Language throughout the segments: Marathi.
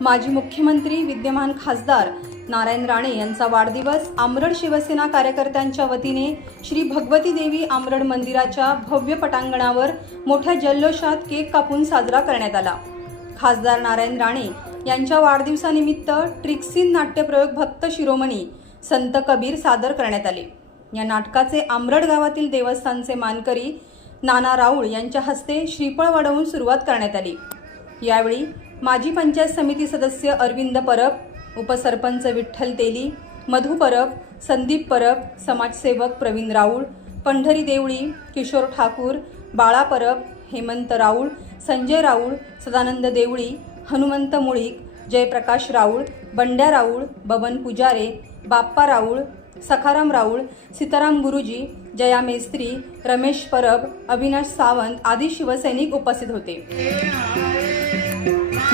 माजी मुख्यमंत्री विद्यमान खासदार नारायण राणे यांचा वाढदिवस आमरड शिवसेना कार्यकर्त्यांच्या वतीने श्री भगवती देवी आमरड मंदिराच्या भव्य पटांगणावर मोठ्या जल्लोषात केक कापून साजरा करण्यात आला. खासदार नारायण राणे यांच्या वाढदिवसानिमित्त ट्रिक्सिन नाट्यप्रयोग भक्त शिरोमणी संत कबीर सादर करण्यात आले. या नाटकाचे आमरड गावातील देवस्थानचे मानकरी नाना राऊळ यांच्या हस्ते श्रीफळ वाढवून सुरुवात करण्यात आली. यावेळी माजी पंचायत समिती सदस्य अरविंद परब उपसरपंच विठ्ठल तेली मधु परब संदीप परब समाजसेवक प्रवीण राऊळ पंढरी देवळी किशोर ठाकूर बाळा परब हेमंत राऊळ संजय राऊळ सदानंद देवळी हनुमंत मुळीक जयप्रकाश राऊळ बंड्या राऊळ बबन पुजारे बाप्पा राऊळ सखाराम राऊळ सीताराम गुरुजी जया मेस्त्री रमेश परब अविनाश सावंत आदी शिवसैनिक उपस्थित होते.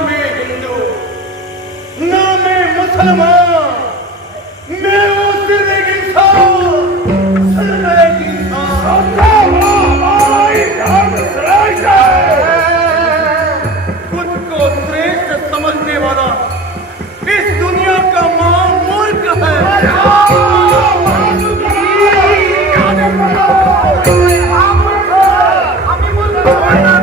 मैं हिंदू ना मैं मुसलमान मैं सुंदर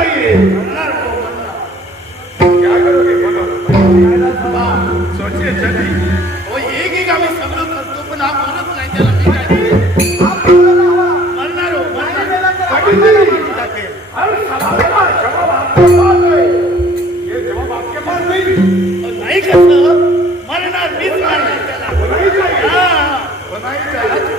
नाही एक एक आम्ही सगळं करतो पण हा बोलत नाही त्याला मी मरणार जवाब आपके पास है ये जवाब मरणार मीच मरणार त्याला. नाही काय नाही काय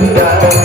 Yeah.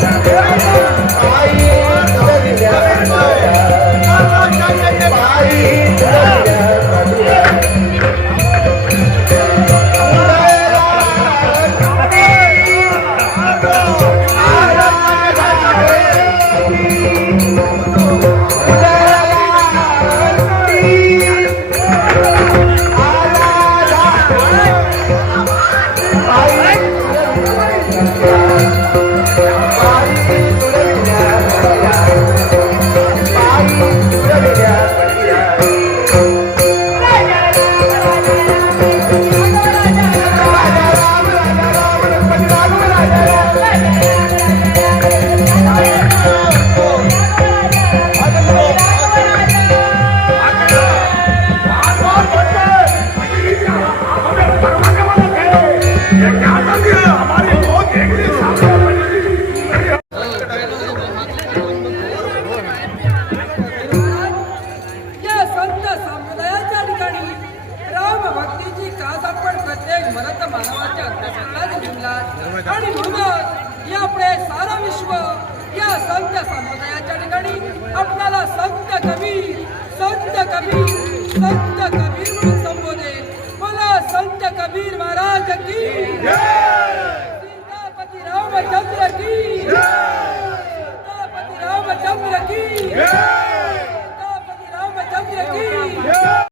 आपण प्रत्येक मरत मानवाच्या अंतकरणात आणि म्हणूनच यापुढे सारा विश्व या संत समुदायाच्या ठिकाणी आपल्याला संत कवी संत कवी संत